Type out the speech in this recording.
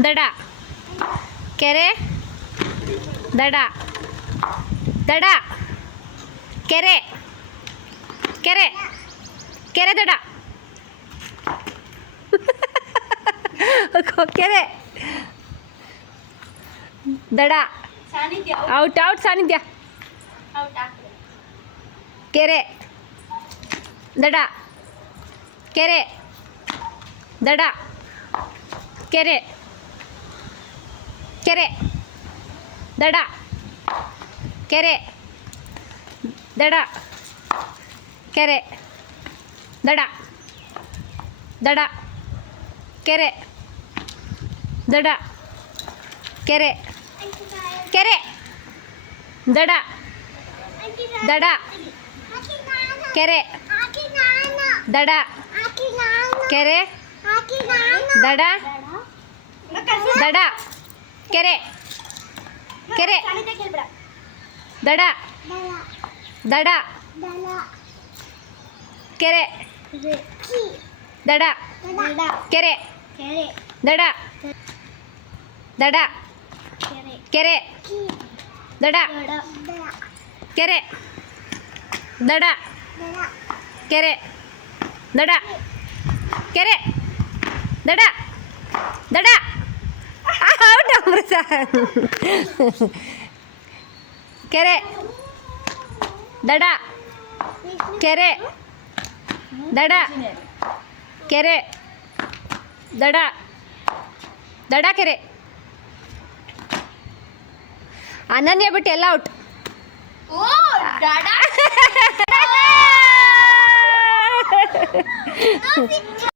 ದಡ ಕೆರೆ ದಡ ದಡ ಕೆರೆ ಕೆರೆ ಕೆರೆ ದಡ ಕೆರೆ ದಡ ಔಟ್ ಔಟ್ ಸಾನ್ನಿಧ್ಯ ಕೆರೆ ದಡ ಕೆರೆ ದಡ ಕೆರೆ ಕೆರೆ ದಡ ಕೆರೆ ದಡ ಕೆರೆ ದಡ ದಡ ಕೆರೆ ದಡ ಕೆರೆ ಕೆರೆ ದಡ ದಡ ಕೆರೆ ದಡ ಕೆರೆ ದಡ ದಡ ಕೆರೆ ಕೆರೆ ದಡ ದಡ ಕೆರೆ ದಡ ಕೆರೆ ದಡ ದಡ ಕೆರೆ ದಡ ಕೆರೆ ದಡ ಕೆರೆ ದಡ ಕೆರೆ ದಡ ದಡ ಔಟ್ ಅಮೃತ ಕೆರೆ ದಡ ಕೆರೆ ದಡ ಕೆರೆ ದಡ ದಡ ಕೆರೆ ಅನನ್ಯ ಬಿಟ್ಟು ಎಲ್ಲ ಔಟ್.